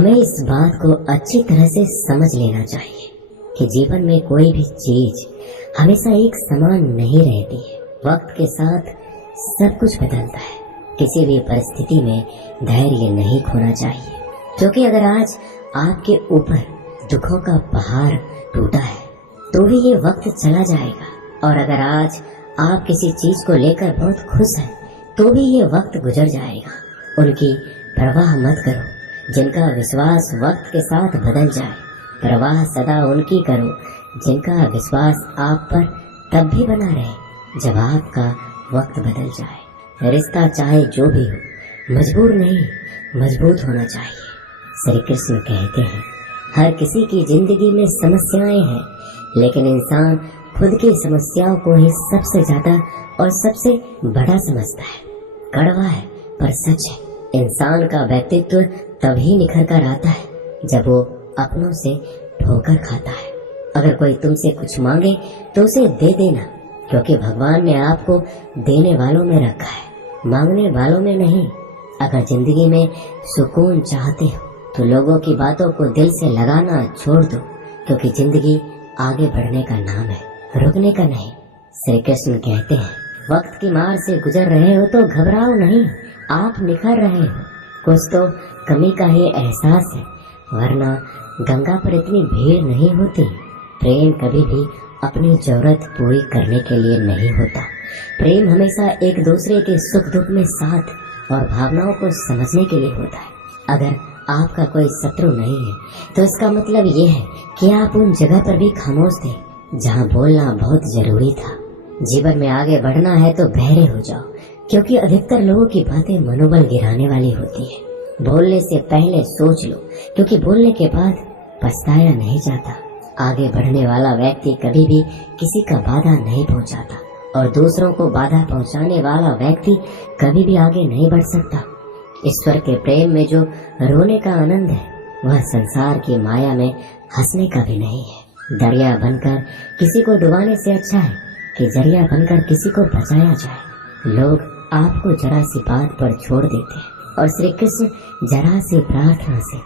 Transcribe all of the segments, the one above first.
हमें इस बात को अच्छी तरह से समझ लेना चाहिए कि जीवन में कोई भी चीज हमेशा एक समान नहीं रहती है। वक्त के साथ सब कुछ बदलता है। किसी भी परिस्थिति में धैर्य नहीं खोना चाहिए, क्योंकि अगर आज आपके ऊपर दुखों का पहाड़ टूटा है तो भी ये वक्त चला जाएगा, और अगर आज आप किसी चीज को लेकर बहुत खुश हैं तो भी ये वक्त गुजर जाएगा। उनकी परवाह मत करो जिनका विश्वास वक्त के साथ बदल जाए। परवाह सदा उनकी करो जिनका विश्वास आप पर तब भी बना रहे जब आपका वक्त बदल जाए। रिश्ता चाहे जो भी हो, मजबूर नहीं मजबूत होना चाहिए। श्री कृष्ण कहते हैं, हर किसी की जिंदगी में समस्याएं हैं, लेकिन इंसान खुद की समस्याओं को ही सबसे ज्यादा और सबसे बड़ा समझता है। कड़वा है पर सच है। इंसान का व्यक्तित्व तभी निखर कर आता है जब वो अपनों से ठोकर खाता है। अगर कोई तुमसे कुछ मांगे तो उसे दे देना, क्योंकि भगवान ने आपको देने वालों में रखा है, मांगने वालों में नहीं। अगर जिंदगी में सुकून चाहते हो तो लोगों की बातों को दिल से लगाना छोड़ दो, क्योंकि जिंदगी आगे बढ़ने का नाम है, रुकने का नहीं। श्री कृष्ण कहते हैं, वक्त की मार से गुजर रहे हो तो घबराओ नहीं, आप निखर रहे हो। कुछ तो कमी का ही एहसास है, वरना गंगा पर इतनी भीड़ नहीं होती। प्रेम कभी भी अपनी जरूरत पूरी करने के लिए नहीं होता। प्रेम हमेशा एक दूसरे के सुख दुख में साथ और भावनाओं को समझने के लिए होता है। अगर आपका कोई शत्रु नहीं है तो इसका मतलब ये है कि आप उन जगह पर भी खामोश थे जहाँ बोलना बहुत जरूरी था। जीवन में आगे बढ़ना है तो बहरे हो जाओ, क्योंकि अधिकतर लोगों की बातें मनोबल गिराने वाली होती है। बोलने से पहले सोच लो, क्योंकि बोलने के बाद पछताया नहीं जाता। आगे बढ़ने वाला व्यक्ति कभी भी किसी का बाधा नहीं पहुंचाता, और दूसरों को बाधा पहुंचाने वाला व्यक्ति कभी भी आगे नहीं बढ़ सकता। ईश्वर के प्रेम में जो रोने का आनंद है, वह संसार की माया में हंसने का भी नहीं है। दरिया बनकर किसी को डुबाने से अच्छा है कि जरिया बनकर किसी को बचाया जाए। लोग आपको जरा सी बात पर छोड़ देते हैं, और श्री कृष्ण जरा सी प्रार्थना से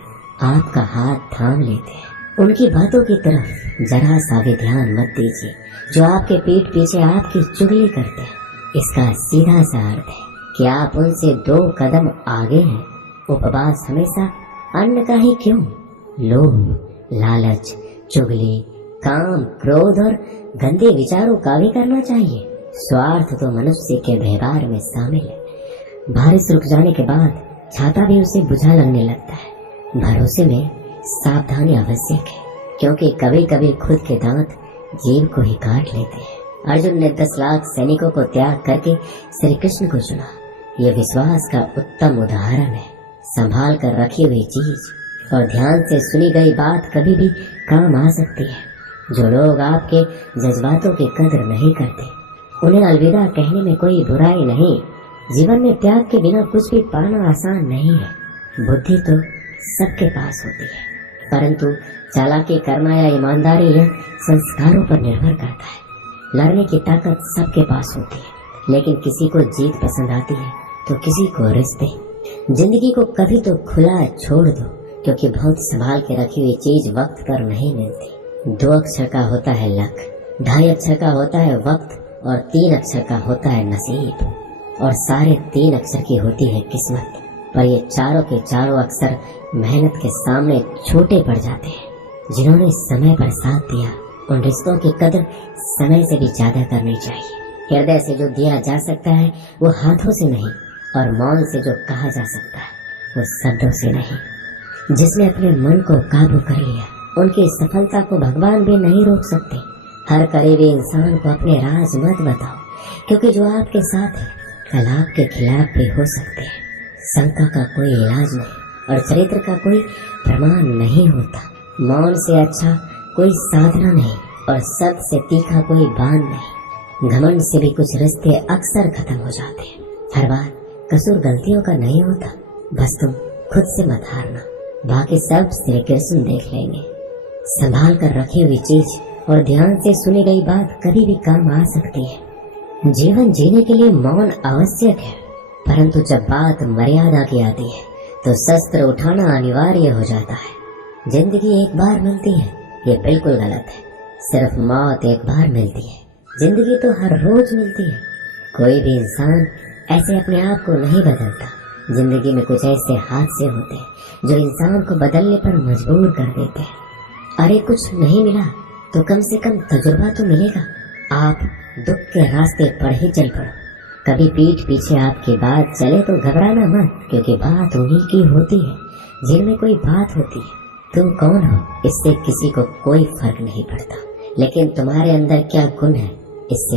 आपका हाथ थाम लेते हैं। उनकी बातों की तरफ जरा सा भी ध्यान मत दीजिए जो आपके पीठ पीछे आपकी चुगली करते हैं। इसका सीधा सा अर्थ है कि आप उनसे 2 कदम आगे हैं। उपवास हमेशा अन्न का ही क्यों, लोभ, लालच, चुगली, काम, क्रोध और गंदे विचारों का भी करना चाहिए। स्वार्थ तो मनुष्य के व्यवहार में शामिल है। बारिश रुक जाने के बाद छाता भी उसे बुझा लगने लगता है। भरोसे में सावधानी आवश्यक है, क्योंकि कभी कभी खुद के दांत जीव को ही काट लेते हैं। अर्जुन ने 10 लाख सैनिकों को त्याग करके श्री कृष्ण को चुना। ये विश्वास का उत्तम उदाहरण है। संभाल कर रखी हुई चीज और ध्यान से सुनी गई बात कभी भी काम आ सकती है। जो लोग आपके जज्बातों की कदर नहीं करते, उन्हें अलविदा कहने में कोई बुराई नहीं। जीवन में त्याग के बिना कुछ भी पाना आसान नहीं है। बुद्धि तो सबके पास होती है, परंतु चालाकी करना या ईमानदारी यह संस्कारों पर निर्भर करता है। लड़ने की ताकत सबके पास होती है, लेकिन किसी को जीत पसंद आती है तो किसी को रिश्ते। जिंदगी को कभी तो खुला छोड़ दो, क्योंकि बहुत संभाल के रखी हुई चीज वक्त पर नहीं मिलती। 2 अक्षर का होता है लक, 2.5 अक्षर का होता है वक्त, और 3 अक्षर का होता है नसीब, और सारे 3 अक्षर की होती है किस्मत। पर ये चारों के चारों अक्षर मेहनत के सामने छोटे पड़ जाते हैं। जिन्होंने समय पर साथ दिया, उन रिश्तों की कदर समय से भी ज्यादा करनी चाहिए। हृदय से जो दिया जा सकता है वो हाथों से नहीं, और मौन से जो कहा जा सकता है वो शब्दों से नहीं। जिसने अपने मन को काबू कर लिया, उनकी सफलता को भगवान भी नहीं रोक सकते। हर करीबी इंसान को अपने राज मत बताओ, क्योंकि जो आपके साथ है कल आपके खिलाफ भी हो सकते हैं। शंका का कोई इलाज नहीं, और चरित्र का कोई प्रमाण नहीं होता। मौन से अच्छा कोई साधना नहीं, और सत्य से तीखा कोई बाण नहीं। घमंड से भी कुछ रिश्ते अक्सर खत्म हो जाते हैं। हर बार कसूर गलतियों का नहीं होता, बस तुम खुद से मत हारना, बाकी सब श्री कृष्ण देख लेंगे। संभाल कर रखी हुई चीज और ध्यान से सुनी गई बात कभी भी काम आ सकती है। जीवन जीने के लिए मौन आवश्यक है, परंतु जब बात मर्यादा की आती है तो शस्त्र उठाना अनिवार्य हो जाता है। जिंदगी एक बार मिलती है, ये बिल्कुल गलत है। सिर्फ मौत एक बार मिलती है। जिंदगी तो हर रोज मिलती है। कोई भी इंसान ऐसे अपने आप को नहीं बदलता। जिंदगी में कुछ ऐसे हादसे होते हैं जो इंसान को बदलने पर मजबूर कर देते हैं। अरे कुछ नहीं मिला तो कम से कम तजुर्बा तो मिलेगा। आप दुख के रास्ते पर ही चल पड़ो। कभी पीठ पीछे आपकी बात चले तो घबराना मत, क्योंकि बात उन्हीं की होती है जिनमें कोई बात होती है। तुम कौन हो इससे किसी को कोई फर्क नहीं पड़ता, लेकिन तुम्हारे अंदर क्या गुण है इससे